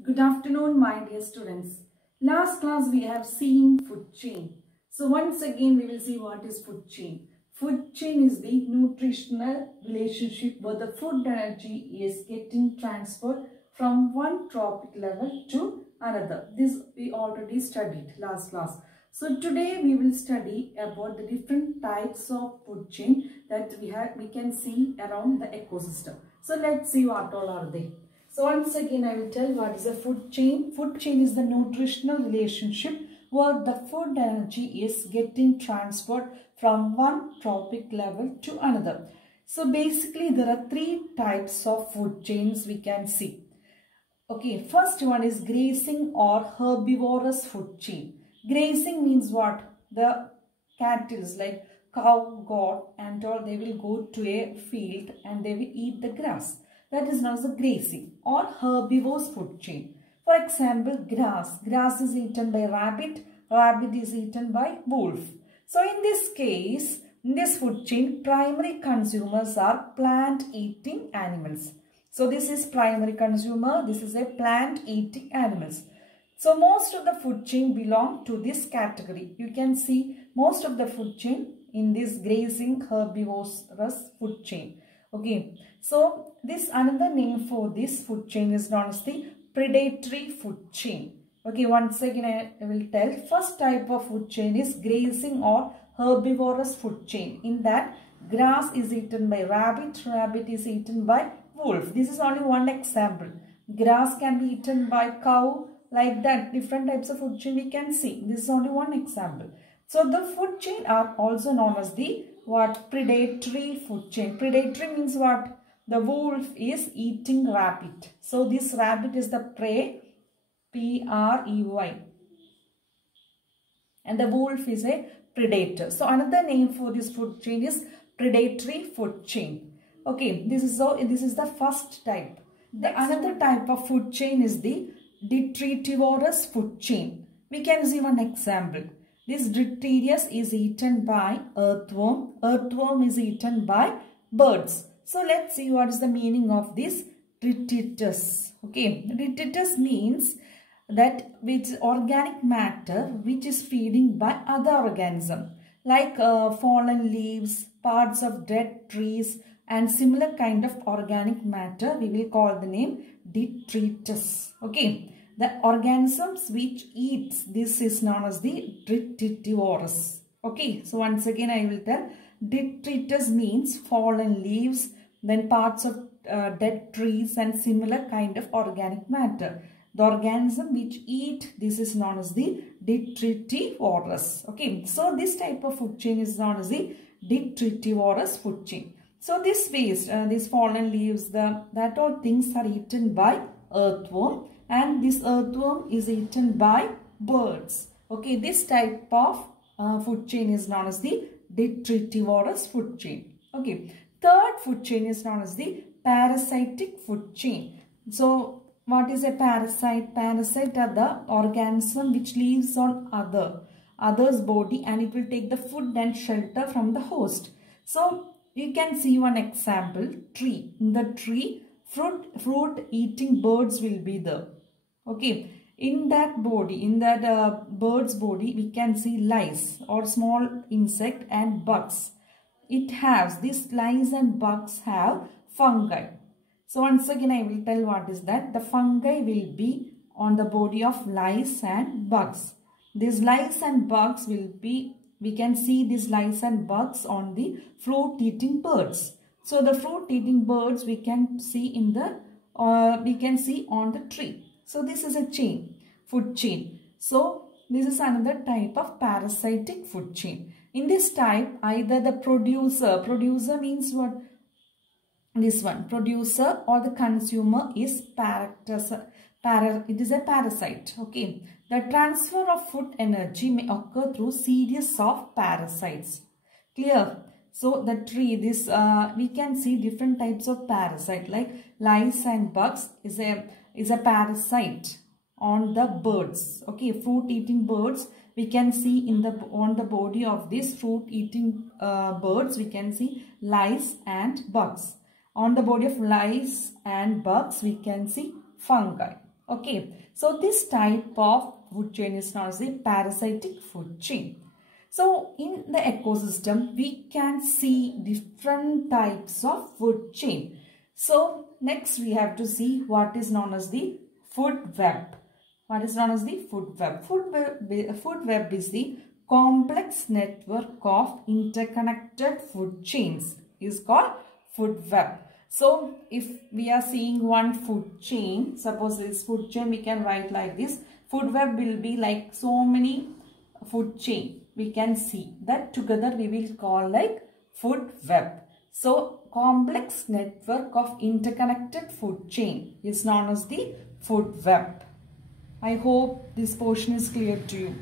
Good afternoon, my dear students. Last class we have seen food chain. So once again we will see what is food chain. Food chain is the nutritional relationship where the food energy is getting transferred from one trophic level to another. This we already studied last class. So today we will study about the different types of food chain that we can see around the ecosystem. So let's see what all are they. So once again I will tell what is a food chain. Food chain is the nutritional relationship where the food energy is getting transferred from one trophic level to another. So basically there are three types of food chains we can see. Okay, first one is grazing or herbivorous food chain. Grazing means what? The cattle like cow, goat and all, they will go to a field and they will eat the grass. That is known as a grazing or herbivorous food chain. For example, grass. Grass is eaten by rabbit. Rabbit is eaten by wolf. So in this case, in this food chain, primary consumers are plant-eating animals. So this is primary consumer. This is a plant-eating animals. So most of the food chain belong to this category. You can see most of the food chain in this grazing herbivorous food chain. Okay, so this another name for this food chain is known as the predatory food chain. Okay, once again I will tell. First type of food chain is grazing or herbivorous food chain. In that, grass is eaten by rabbit, rabbit is eaten by wolf. This is only one example. Grass can be eaten by cow, like that. Different types of food chain we can see. This is only one example. So the food chain are also known as the what? Predatory food chain. Predatory means what? The wolf is eating rabbit. So this rabbit is the prey, P-R-E-Y. And the wolf is a predator. So another name for this food chain is predatory food chain. Okay, this is the first type. Another type of food chain is the detritivorous food chain. We can see one example. This detritus is eaten by earthworm. Earthworm is eaten by birds. So let's see what is the meaning of this detritus. Okay, detritus means that which organic matter which is feeding by other organism like fallen leaves, parts of dead trees and similar kind of organic matter. We will call the name detritus. Okay. The organisms which eats this is known as the detritivorous. Okay, so once again I will tell. Detritus means fallen leaves, then parts of dead trees and similar kind of organic matter. The organism which eat this is known as the detritivorous. Okay, so this type of food chain is known as the detritivorous food chain. So this waste, these fallen leaves, that all things are eaten by earthworm. And this earthworm is eaten by birds. Okay, this type of food chain is known as the detritivorous food chain. Okay, third food chain is known as the parasitic food chain. So, what is a parasite? Parasite are the organism which lives on other's body and it will take the food and shelter from the host. So, you can see one example, tree. In the tree, fruit eating birds will be there. Okay, in that body, in that bird's body, we can see lice or small insect and bugs. It has, these lice and bugs have fungi. So once again I will tell what is that. The fungi will be on the body of lice and bugs. These lice and bugs will be, we can see these lice and bugs on the fruit eating birds. So the fruit eating birds we can see in the, we can see on the tree. So this is a chain, food chain. So this is another type of parasitic food chain. In this type, either the producer means what? This one, producer or the consumer is it is a parasite. Okay, the transfer of food energy may occur through series of parasites. Clear? So the tree, this we can see different types of parasite like lice and bugs is a parasite on the birds. Okay, fruit eating birds we can see on the body of these fruit eating birds we can see lice and bugs. On the body of lice and bugs we can see fungi. Okay, so this type of food chain is known as the parasitic food chain. So in the ecosystem, we can see different types of food chain. So next we have to see what is known as the food web. What is known as the food web? Food web is the complex network of interconnected food chains. Is called food web. So if we are seeing one food chain, suppose this food chain, we can write like this. Food web will be like so many food chain. We can see that together we will call like food web. So complex network of interconnected food chain is known as the food web. I hope this portion is clear to you.